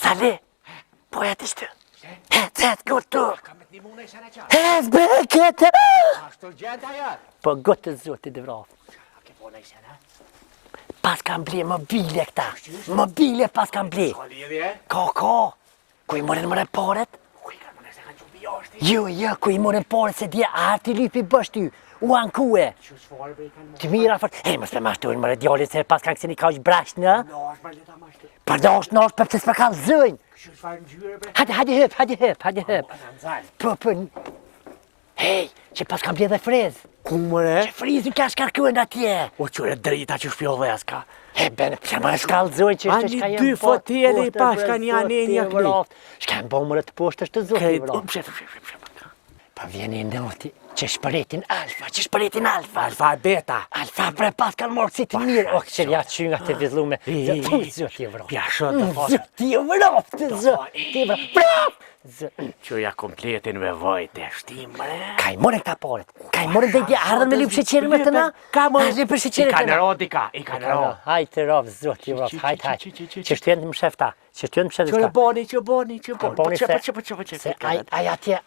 Sali, po jetë ishte. Hecet, gotë. Hecet, po gotë zotit dhe vrafë. Pas kam ble mobile këta. Mobile pas kam ble. Ka. Ku i morin mëre paret? Jo, ku i morin paret se dje arti lypi bështy. U ankue. Të mira fort. Hej, mos me mashtojnë mëre djallit se pas kam kësi një kaq brasht në. Përdash nash për të s'me ka zëjnë. Hadi hyp. Po. Hej, që pas kam bledhe frez. Ku mëre? Që frizin ka shkarkuen atje. O qëre drita që shpjodhe aska. He, bene, pëse më shkallëzojnë që ishte shka Ani dy fotele i pashka një anë një kli. Shka më bëmë të poshtë është të zotë i vrafë. Pshet. Pa vjeni noti që shpëretin alfa. Alfa beta. Alfa bre pas kanë morë si të mirë. O, që ja qynga të vizlume. Zotë i vrafë. Pjashë të fasë. Zotë i vrafë. Qëja kompletin me vajt e shtim, bre. Ka i morën këta paret. Ka i morën dhe i ardhën me lypë sheqerin me të na. Ka më. Lypë sheqerin të na. I ka në rodi. Hajtë të rafë, zotë i vrafë. Hajtë. Që shtujen të më shefta. Që boni. Se aja tje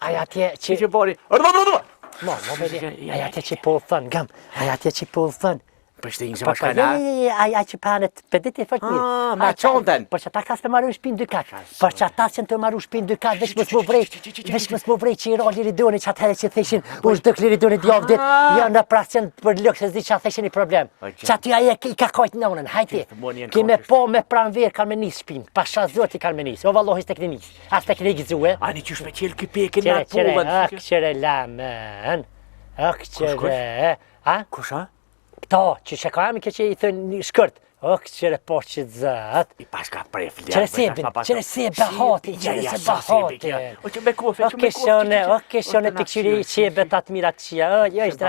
që... Që boni. Mo, aja tje që po thënë, gam. Aja tje që po thënë. Pështinë që më shkajna? Aja që panet, përdit e fort mirë. Me qonden. Për që ata ka s'me marru shpinë 2-4. Për që ata që në të marru shpinë 2-4, veç më s'mu vrej që i ra liridoni që atëhere që theshin u shdëk liridoni djavë dit, jo në prasjen për lëkë se zdi që atë theshin i problem. Që aty aje i ka kajtë nënën, hajti. Kime po me pranver kanë me njës shpinë, pasha zoti kanë me njës, o vallohi s'te këni njës, as te këni gizue. Ani qysh me qelë këpekin në atë pullën. Qere lamen, qere, a? Kusha? Këta, që shekajami ke që i thënë një shkërt. O, qëre po që të zëtë. I pas ka prej fljë. Qëre se bahati. O që me kofe, që me kofe. O keshone të këqyri që e betat mirat qia. O, ishtë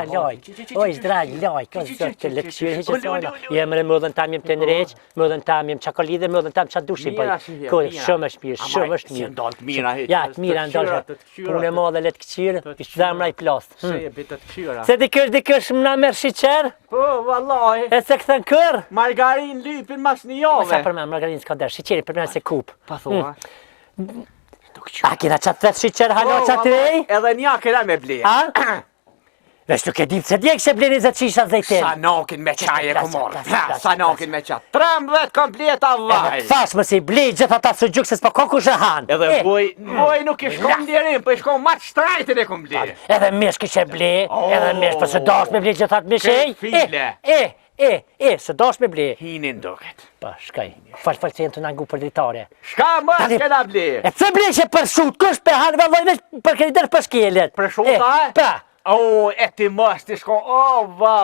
dra loj. Ka zëtë të le këqyri që sojna. Jemre më dhën tam jem të nëreq, më dhën tam jem qakolidhe, më dhën tam qa dushi bëj. Shumë është mirë. Ja, të mira ndolë. Punë e madhe le të këqyri, ishtë dhamra i plast. Se dikësh më na merë shiqer? Po, vallaj. E se këthën kër? Margarin lypin mas një jove. Sa për me, margarin s'ka derë, shiqeri për me se kup. Pa thua. A kina qatë vetë shiqer, halo qatë rej? Edhe një këra me ble. A? Vesh nuk e ditë se djekë se ble 20 shisha zejtin. Sa nokin me qaj e ku morë. Sa nokin me qaj. 13 kompleta vaj. Fash më si ble gjitha ta së gjukë se s'po ko ku shëhan. Edhe voj nuk i shkom djerim, po i shkom matë shtrajtin e kum ble. Edhe mish kishe ble, edhe mish për së dash me ble gjithat mishej. Së dash me ble. Hinin duket. Pa, shkaj. Falë që jenë të nangu për dritare. Shka më s'kena ble? E pse ble që për shut, kush për hanë, valloj vesh për kreditor për shkelet. Për shuta, e? Pa. O, e ti mës ti shko, va.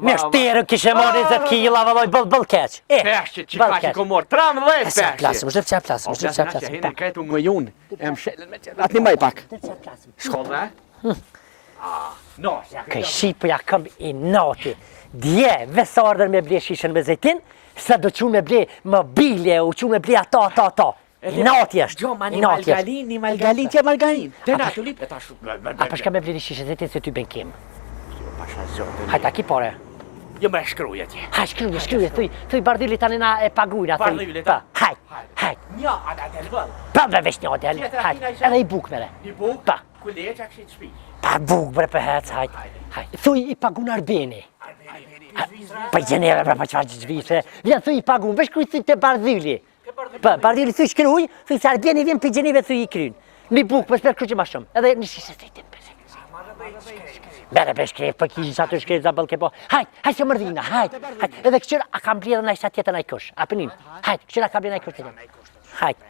Me shterën kishe marrë 20 kila, valloj, bëll keq. Peshqit që ka që ku morë, 13 peshqit. Plasë, më shqe plasë. Hinin kretu më junë, e më shelen me qenë, atë një maj pak. Shko dhe? No, Këj shqipuja këm i nati. Dje, vesardër me ble shishën me zejtin, sa do qu me ble mobilje, u qu me ble ata. I nati është. Gjo, ma një malgalin, që malgalin. Të na, të lip e ta shumë. A përshka me ble një shishën zejtin se ty ben kim? Pasha zotin. Hajta, ki pare? Jo me shkruje tje. Haj, shkruje, thuj bardili tani na e pagujna. Bardili ta? Haj. Nja, a del vëll. Pa me vesh një odel, haj. Edhe i buk mere. I buk? Pa. Kule që a këshit shpi? Pa buk bre për hec, haj. Thuj i pagun Arbeni. Për Gjeneve, bre, pa qëfar gjvise. Vjen thuj i pagun, vesh kuj thuj të bardili. Pa, bardili thuj shkruj, thuj se Arbeni vjen për Gjeneve thuj i kryn. Mi buk, për shper kru që ma shumë. Edhe në shishe sejtim për Bere për shkrejt, për kishë sa të shkrejt zabëll ke po. Hajt që mërdhina, hajt. Edhe këqyra a kam bledhe na isha tjetën a i kush. A pënim, hajt, këqyra a kam bledhe na i kush. Hajt.